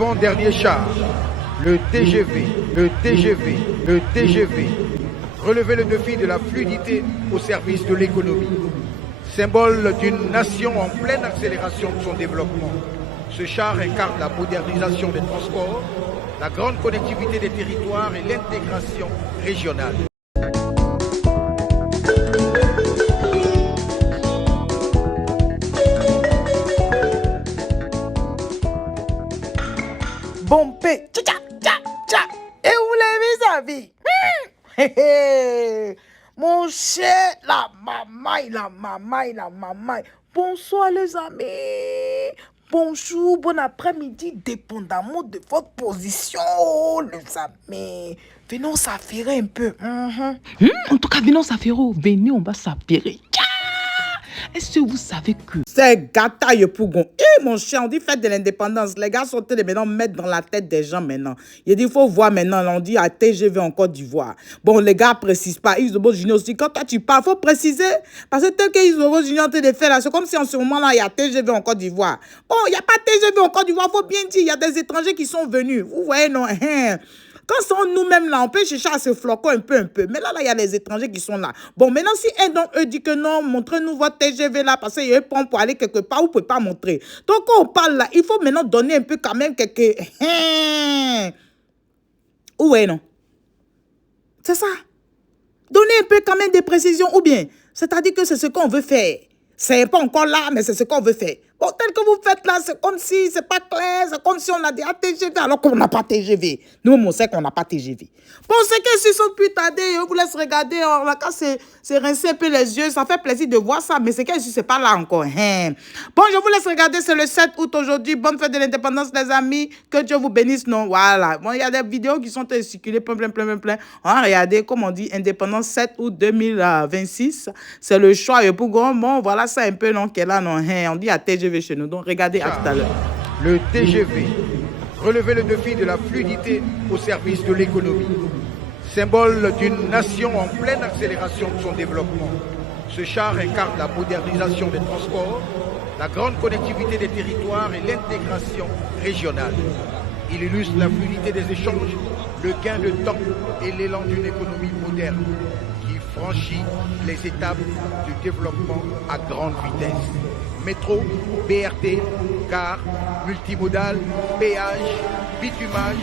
Avant-dernier char, le TGV, le TGV, le TGV. Relevez le défi de la fluidité au service de l'économie. Symbole d'une nation en pleine accélération de son développement. Ce char incarne la modernisation des transports, la grande connectivité des territoires et l'intégration régionale. Bon paix, tcha. Et où les vis-à-vis? Mon cher, la mamaille. Bonsoir les amis. Bonjour, bon après-midi, dépendamment de votre position, les amis. Venons s'affairer un peu. En tout cas, venons s'affairer. Venez, on va s'affairer. Est-ce que vous savez que... C'est gata Yepougon. Et mon cher, on dit fête de l'indépendance. Les gars sont en train de maintenant mettre dans la tête des gens maintenant. Il dit, il faut voir maintenant. On dit à TGV en Côte d'Ivoire. Bon, les gars ne précisent pas. Isobo Junior aussi. Quand toi tu parles, il faut préciser. Parce que tel que Isobo Junior en train de faire là, c'est comme si en ce moment-là, il y a TGV en Côte d'Ivoire. Bon, il n'y a pas TGV en Côte d'Ivoire. Il faut bien dire, il y a des étrangers qui sont venus. Vous voyez, non? Quand c'est nous-mêmes là, on peut chercher à se floquer un peu. Mais là, il y a les étrangers qui sont là. Bon, maintenant, si un d'entre eux dit que non, montrez-nous votre TGV là, parce qu'il y a un pont pour aller quelque part, vous ne pouvez pas montrer. Donc, quand on parle là, il faut maintenant donner un peu quand même quelques... Ouais, non? C'est ça. Donner un peu quand même des précisions, ou bien, c'est-à-dire que c'est ce qu'on veut faire. C'est pas encore là, mais c'est ce qu'on veut faire. Bon, tel que vous faites là, c'est comme si c'est pas clair, c'est comme si on a dit TGV alors qu'on n'a pas TGV. Nous, on sait qu'on n'a pas TGV. Bon, c'est que si sont plus tardés, on vous laisse regarder, on la casse, c'est rincer un peu les yeux, ça fait plaisir de voir ça, mais c'est que c'est pas là encore. Bon, je vous laisse regarder, c'est le 7 août aujourd'hui. Bonne fête de l'indépendance, les amis. Que Dieu vous bénisse, non? Voilà. Bon, il y a des vidéos qui sont circulées plein. Regardez, comme on dit, indépendance 7 août 2026. C'est le choix et pour grand. Bon, voilà, ça un peu, non, qu'elle a, non. On dit à TGV chez nous. Donc, regardez à tout à l'heure. Le TGV. Relevez le défi de la fluidité au service de l'économie. Symbole d'une nation en pleine accélération de son développement. Ce char incarne la modernisation des transports, la grande connectivité des territoires et l'intégration régionale. Il illustre la fluidité des échanges, le gain de temps et l'élan d'une économie moderne qui franchit les étapes du développement à grande vitesse. Métro, BRT, gare, multimodal, péage, bitumage,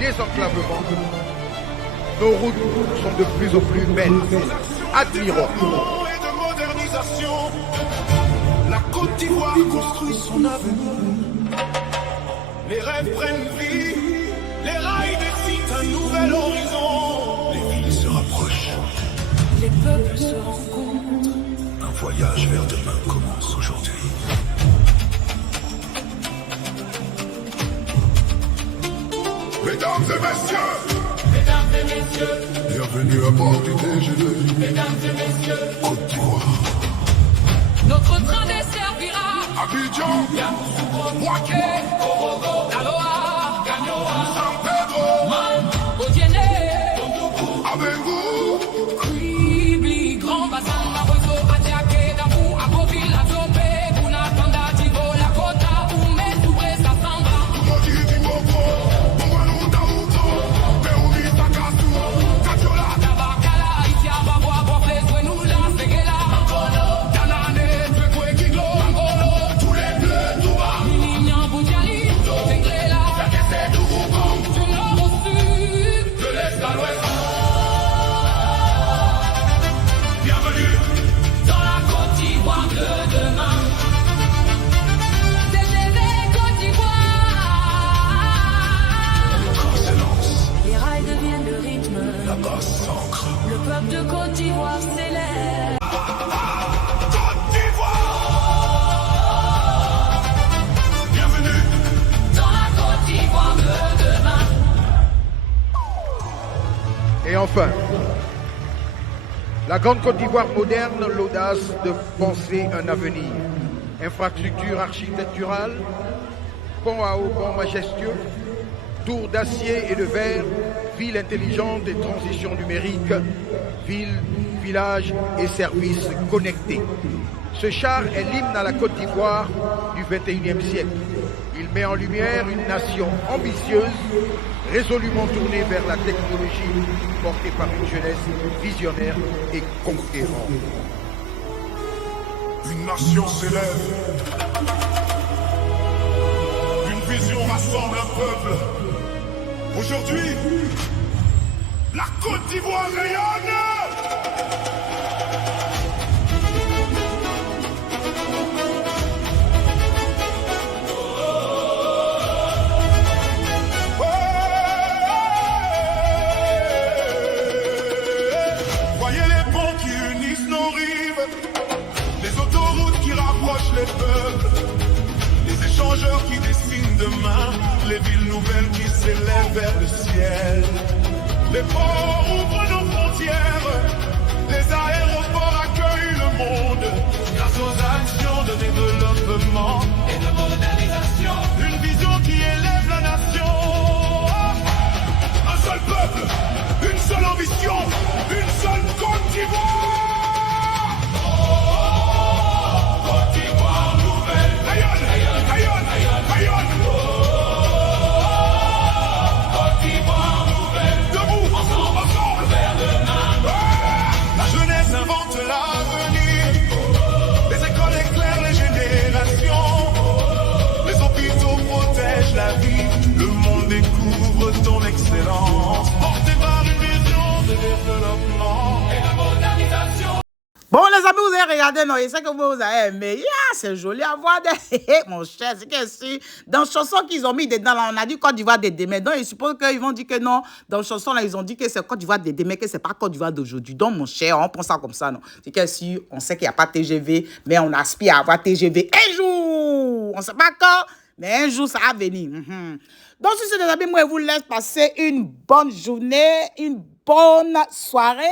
désenclavement. Nos routes sont de plus en plus belles. Admirons. Et de modernisation, la Côte d'Ivoire construit son avenir. Les rêves prennent vie, les rails dessinent un nouvel horizon. Les villes se rapprochent, les peuples se rencontrent. un voyage vers demain commence aujourd'hui. Mesdames et messieurs, bienvenue à bord du TGV. Mesdames et messieurs, Côte d'Ivoire, notre train desservira Abidjan, Yamoussoukro, Korogo, Daloa, Gagnoa, San Pedro, Odiene, avec vous, Kribli, Grand Bassin, Marozo, Adjake, Dabou, Aboville, Adjopé, Bounatanda, Divo, Lakota, Oumé, Touré, Sassamba. Modi Dimoko, Mouanou Daouto, Peoumi Takasu, Kajola, Tabakala, Itiaba, Boa, Bofle, Zouenoula, Segela, Angolo, Danane, Twekwe Kiglo, Angolo, tous les bleus, tout bas, Nignan, Boudjali, Tengrela, c'est tout bon, du nord au sud. de l'est à l'ouest. Bienvenue, Dans la Côte d'Ivoire de demain. TGV Côte d'Ivoire. excellence, Les rails deviennent le rythme. la basse s'ancre. Le peuple de Côte d'Ivoire s'élève. Côte d'Ivoire, bienvenue, Dans la Côte d'Ivoire de demain. Et enfin, la grande Côte d'Ivoire moderne, l'audace de penser un avenir. Infrastructure architecturale, pont à haubans majestueux, tours d'acier et de verre, ville intelligente et transition numérique, ville, village et services connectés. Ce char est l'hymne à la Côte d'Ivoire du XXIe siècle. Il met en lumière une nation ambitieuse, résolument tournée vers la technologie, portée par une jeunesse visionnaire et conquérante. Une nation s'élève. Une vision rassemble un peuple. Aujourd'hui, la Côte d'Ivoire rayonne. Voyez les ponts qui unissent nos rives, les autoroutes qui rapprochent les peuples, les échangeurs qui dessinent demain, les villes nouvelles qui s'élèvent vers le ciel. Les ports ouvrent nos frontières, les aéroports accueillent le monde, grâce aux actions de développement et de modernisation. Une vision qui élève la nation. Un seul peuple, une seule ambition, une seule Côte d'Ivoire. Côte d'Ivoire nouvelle. Rayonne, rayonne, rayonne, rayonne, rayonne. Côte d'Ivoire nouvelle. Debout, ensemble, vers demain. La jeunesse invente l'avenir. Les écoles éclairent les générations. Les hôpitaux protègent la vie. Le monde découvre ton excellence. Porté par une vision de développement et de modernisation. Bon, les amis, vous avez regardé, non, et c'est que vous avez aimé. Yeah, c'est joli à voir. Mon cher, c'est que si, dans la chanson qu'ils ont mis dedans, là, on a dit Côte d'Ivoire de demain. Donc, ils supposent qu'ils vont dire que non. Dans la chanson, là, ils ont dit que c'est Côte d'Ivoire de demain, que c'est pas Côte d'Ivoire d'aujourd'hui. Donc, mon cher, on pense ça comme ça, non. C'est que si, on sait qu'il n'y a pas TGV, mais on aspire à avoir TGV un jour. On ne sait pas quand, mais un jour, ça va venir. Donc, si c'est des amis, moi, je vous laisse passer une bonne journée, une bonne soirée.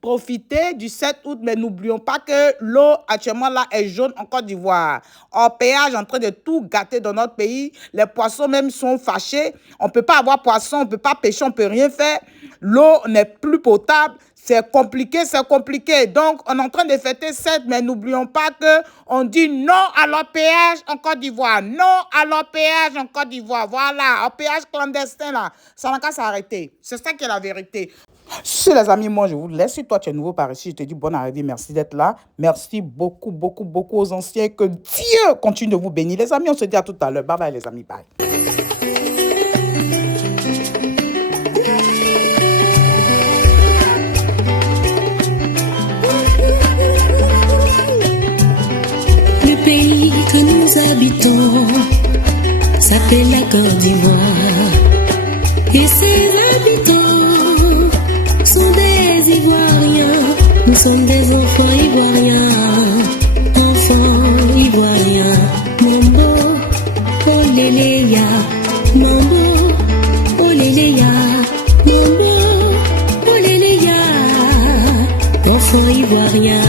Profitez du 7 août, mais n'oublions pas que l'eau actuellement là est jaune en Côte d'Ivoire. Hors péage en train de tout gâter dans notre pays. Les poissons même sont fâchés. On ne peut pas avoir poisson, on ne peut pas pêcher, on ne peut rien faire. L'eau n'est plus potable. C'est compliqué, c'est compliqué. Donc, on est en train de fêter 7, mais n'oublions pas que on dit non à l'orpaillage en Côte d'Ivoire. Non à l'orpaillage en Côte d'Ivoire. Voilà, orpaillage clandestin là. Ça n'a qu'à s'arrêter. C'est ça qui est la vérité. Si les amis, moi je vous laisse. Si toi tu es nouveau par ici, je te dis bonne arrivée, merci d'être là. Merci beaucoup, beaucoup, beaucoup aux anciens. Que Dieu continue de vous bénir. Les amis, on se dit à tout à l'heure. Bye bye les amis, bye. Le pays que nous habitons s'appelle la Côte d'Ivoire. Et ses habitants sont des Ivoiriens, nous sommes des enfants ivoiriens, enfants ivoiriens. Mambo, oléléya, mambo, oléléya, mambo, oléléya, enfants ivoiriens.